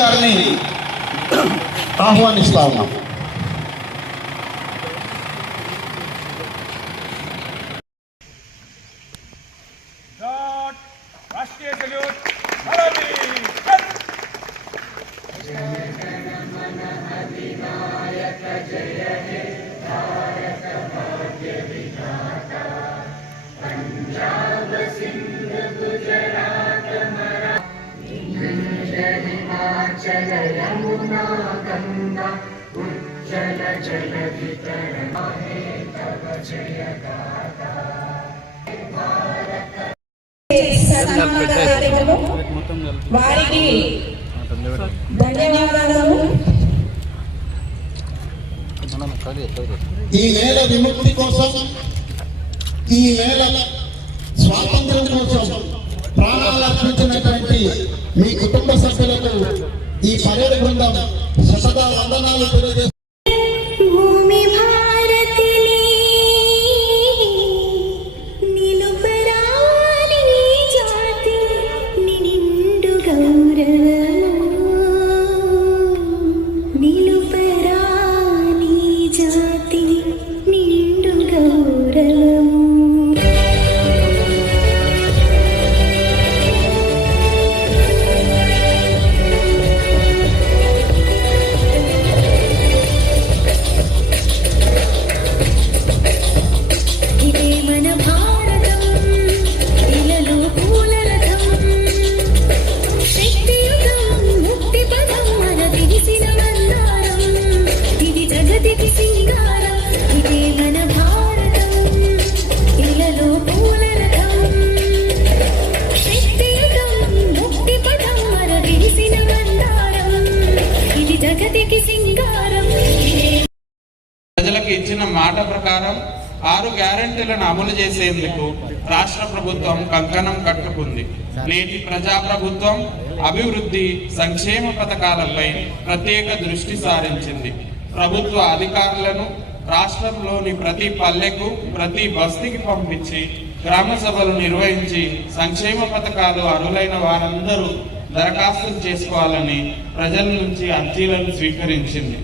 గారిని ఆహ్వానిస్తా ఉన్నాం. రాష్ట్రీయ సల్యూట్. पंजाब सिंध गुजरात हिमाचल यमुना गंगा उज्जल जलधि तरंगे तव जय गाथा. వారికి ధన్యవాదాలు. ఈ నేల విముక్తి కోసం, ఈ నేల స్వాతంత్ర్యం కోసం ప్రాణాలు అర్పించినటువంటి మీ కుటుంబ సభ్యులకు ఈ పర్యటన బృందం శత వందనాలు తెలియజేస్తారు. ప్రజలకు ఇచ్చిన మాట ప్రకారం 6 గ్యారెంటీలను అమలు చేసేందుకు రాష్ట్ర ప్రభుత్వం కంకణం కట్టుకుంది. నేటి ప్రజాప్రభుత్వం అభివృద్ధి సంక్షేమ పథకాలపై ప్రత్యేక దృష్టి సారించింది. ప్రభుత్వ అధికారులను రాష్ట్రంలోని ప్రతి పల్లెకు, ప్రతి బస్తీకి పంపించి గ్రామ సభలు నిర్వహించి సంక్షేమ పథకాలు అర్హులైన వారందరూ దరఖాస్తులు చేసుకోవాలని ప్రజల నుంచి అర్జీలను స్వీకరించింది.